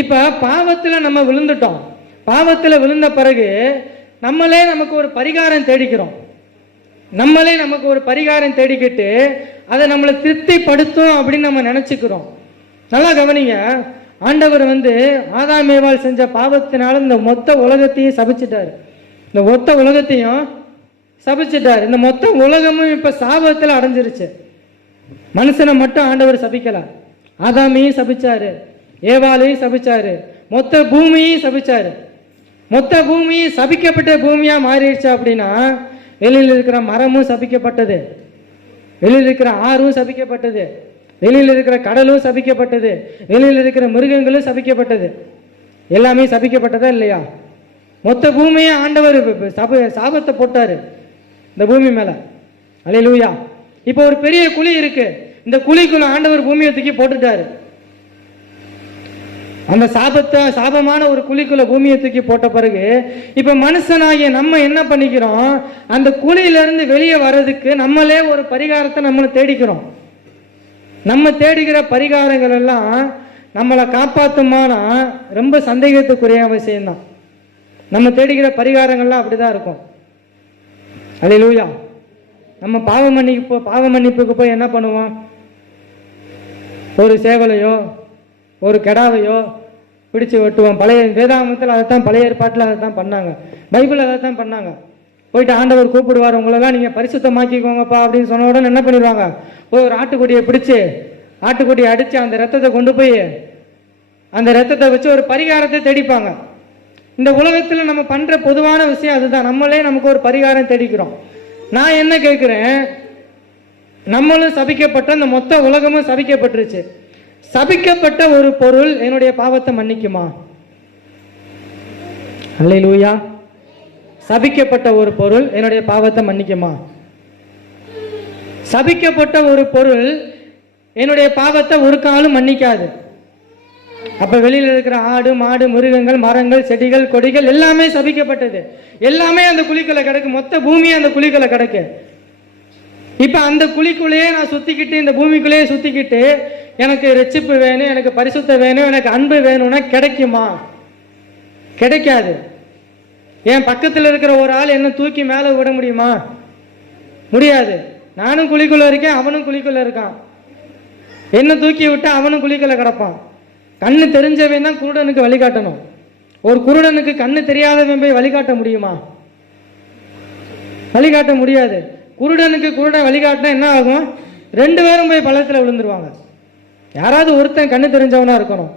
இப்ப பாவத்துல நம்ம விழுந்துட்டோம். பாவத்துல விழுந்த பிறகு நம்மளே நமக்கு ஒரு பரிகாரம் தேடிக்கிறோம். நம்மளே நமக்கு ஒரு பரிகாரம் தேடிக்கிட்டு அதை நம்மளை திருப்திப்படுத்தும் அப்படின்னு நம்ம நினைச்சுக்கிறோம். நல்லா கவனிங்க, ஆண்டவர் ஆதாம் ஏவாள் செஞ்ச பாவத்தினால இந்த மொத்த உலகத்தையும் சபிச்சிட்டாரு. இந்த மொத்த உலகத்தையும் சபிச்சிட்டாரு. இந்த மொத்த உலகமும் இப்ப சாபத்தில் அடைஞ்சிருச்சு. மனுஷனை மட்டும் ஆண்டவர் சபிக்கல, ஆதாமையும் சபிச்சாரு, ஏவாளையும் சபிச்சாரு, மொத்த பூமியையும் சபிச்சாரு. மொத்த பூமியும் சபிக்கப்பட்ட பூமியா மாறிடுச்சு. அப்படின்னா வெளியில் இருக்கிற மரமும் சபிக்கப்பட்டது, வெளியில் இருக்கிற ஆறும் சபிக்கப்பட்டது, வெளியில் இருக்கிற கடலும் சபிக்கப்பட்டது, வெளியில் இருக்கிற மிருகங்களும் சபிக்கப்பட்டது. எல்லாமே சபிக்கப்பட்டதா இல்லையா? மொத்த பூமியை ஆண்டவர் சாபத்தை போட்டாரு இந்த பூமி மேல. அல்லேலூயா. இப்போ ஒரு பெரிய குழி இருக்கு, இந்த குழிக்குள்ள ஆண்டவர் பூமியை தூக்கி போட்டுட்டாரு. அந்த சாபமான ஒரு குழிக்குள்ள பூமியை தூக்கி போட்ட பிறகு இப்ப மனுஷனாகிய நம்ம என்ன பண்ணிக்கிறோம்? அந்த குழியிலிருந்து வெளியே வர்றதுக்கு நம்மளே ஒரு பரிகாரத்தை நம்மளை தேடிக்கிறோம். நம்ம தேடுகிற பரிகாரங்கள் எல்லாம் நம்மளை காப்பாற்றுமானா ரொம்ப சந்தேகத்துக்குரிய விஷயம்தான். நம்ம தேடுகிற பரிகாரங்கள்லாம் அப்படிதான் இருக்கும். அல்லேலூயா. நம்ம பாவ மன்னிப்புக்கு போய் என்ன பண்ணுவோம்? ஒரு சேவலையோ ஒரு கெடாவையோ பிடிச்சு வெட்டுவோம். பழைய வேதாகமத்தில் அதைத்தான், பழைய ஏற்பாட்டில் அதை தான் பண்ணாங்க, பைபிள் அதை தான் பண்ணாங்க. போயிட்டு ஆண்டவர் கூப்பிடுவார், உங்களெல்லாம் நீங்கள் பரிசுத்தமாக்கிக்கோங்கப்பா அப்படின்னு சொன்ன உடனே என்ன பண்ணிடுவாங்க? போய் ஒரு ஆட்டுக்குட்டியை பிடிச்சி ஆட்டுக்குட்டியை அடித்து அந்த ரத்தத்தை கொண்டு போய் அந்த ரத்தத்தை வச்சு ஒரு பரிகாரத்தை தேடிப்பாங்க. இந்த உலகத்தில் நம்ம பண்ணுற பொதுவான விஷயம் அதுதான். நம்மளே நமக்கு ஒரு பரிகாரம் தேடிக்கிறோம். நான் என்ன கேட்குறேன், நம்மளும் சபிக்கப்பட்ட இந்த மொத்த உலகமும் சபிக்கப்பட்டுருச்சு. சபிக்கப்பட்ட ஒரு பொருள் என்னுடைய பாவத்தை மன்னிக்குமா? அல்லேலூயா. சபிக்கப்பட்ட ஒரு பொருள் என்னுடைய பாவத்தை மன்னிக்குமா? சபிக்கப்பட்ட ஒரு பொருள் என்னுடைய பாவத்தை ஒரு காலும் மன்னிக்காது. அப்ப வெளியில் இருக்கிற ஆடு மாடு மிருகங்கள் மரங்கள் செடிகள் கொடிகள் எல்லாமே சபிக்கப்பட்டது. எல்லாமே அந்த குழிக்குள்ள கிடக்கு, மொத்த பூமியே அந்த குழிக்குள்ள கிடக்கு. இப்ப அந்த குழிக்குள்ளேயே நான் சுத்திக்கிட்டு, இந்த பூமிக்குள்ளேயே சுத்திக்கிட்டு எனக்கு ரட்சிப்பு வேணும், எனக்கு பரிசுத்த வேணும், எனக்கு அன்பு வேணும்னா கிடைக்குமா? கிடைக்காது. என் பக்கத்தில் இருக்கிற ஒரு ஆள் என்ன தூக்கி மேலே விட முடியுமா? முடியாது. நானும் குழிக்குள்ள இருக்கேன், அவனும் குழிக்குள்ள இருக்கான். என்ன தூக்கி விட்டா அவனும் குழிக்குள்ள கிடப்பான். கண்ணு தெரிஞ்சவன் தான் குருடனுக்கு வழிகாட்டணும். ஒரு குருடனுக்கு கண்ணு தெரியாதவன் போய் வழிகாட்ட முடியுமா? வழிகாட்ட முடியாது. குருடனுக்கு குருடன் வழிகாட்டினா என்ன ஆகும்? ரெண்டு பேரும் போய் பள்ளத்தில் விழுந்துருவாங்க. யாராவது ஒருத்தன் கண்ணு தெரிஞ்சவனா இருக்கணும்.